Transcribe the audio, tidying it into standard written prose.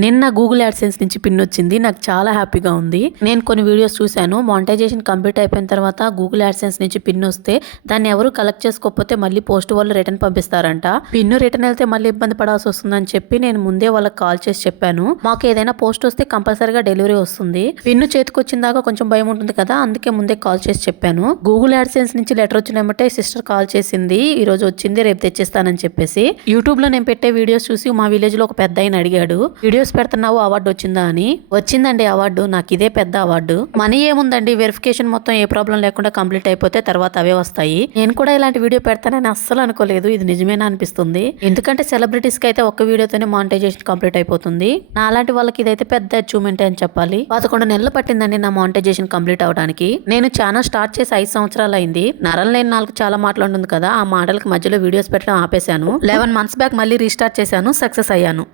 నిన్న Google AdSense నుంచి pin వచ్చింది. నాకు చాలా హ్యాపీగా ఉంది. నేను కొన్ని వీడియోస్ చూశాను. మానిటైజేషన్ కంప్లీట్ అయిపోయిన తర్వాత గూగుల్ యాడ్సెన్స్ నుంచి పిన్ వస్తే దాన్ని ఎవరు కలెక్ట్ చేసుకోకపోతే మళ్ళీ పోస్ట్ వాళ్ళు రిటర్న్ పంపిస్తారంట. పిన్ రిటర్న్ వెళ్తే మళ్ళీ ఇబ్బంది పడాల్సి వస్తుందని చెప్పి నేను ముందే వాళ్ళకి కాల్ చేసి చెప్పాను. మాకు ఏదైనా పోస్ట్ వస్తే కంపల్సరీగా డెలివరీ వస్తుంది. పిన్ చేతికి వచ్చిన దాకా కొంచెం భయం ఉంటుంది కదా, అందుకే ముందే కాల్ చేసి చెప్పాను. గూగుల్ యాడ్సెన్స్ నుంచి లెటర్ వచ్చినమ్మటే సిస్టర్ కాల్ చేసింది. ఈ రోజు వచ్చింది, రేపు తెచ్చిస్తానని చెప్పేసి. యూట్యూబ్ లో నేను పెట్టే వీడియోస్ చూసి మా విలేజ్ లో ఒక పెద్ద ఆయన అడిగాడు, వీడియోస్ పెడుతున్నావు అవార్డు వచ్చిందా అని. వచ్చిందండి అవార్డు, నాకు ఇదే పెద్ద అవార్డు. మనీ ఏముందండి, వెరిఫికేషన్ మొత్తం ఏ ప్రాబ్లం లేకుండా కంప్లీట్ అయిపోతే తర్వాత అవే వస్తాయి. నేను కూడా ఇలాంటి వీడియో పెడతానని అస్సలు అనుకోలేదు. ఇది నిజమేనా అనిపిస్తుంది. ఎందుకంటే సెలబ్రిటీస్ కి అయితే ఒక్క వీడియోతోనే మానిటైజేషన్ కంప్లీట్ అయిపోతుంది. నా అలాంటి వాళ్ళకి ఇదైతే పెద్ద అచీవ్మెంట్ అని చెప్పాలి. 11 నెలలు పట్టిందండి నా మానిటైజేషన్ కంప్లీట్ అవడానికి. నేను ఛానల్ స్టార్ట్ చేసి 5 సంవత్సరాలు అయింది. నరం లేని నాలుగు చాలా మాటలు ఉంటుంది కదా, ఆ మాటలకు మధ్యలో వీడియోస్ పెట్టడం ఆపేశాను. 11 మంత్స్ బ్యాక్ మళ్ళీ రీస్టార్ట్ చేశాను, సక్సెస్ అయ్యాను.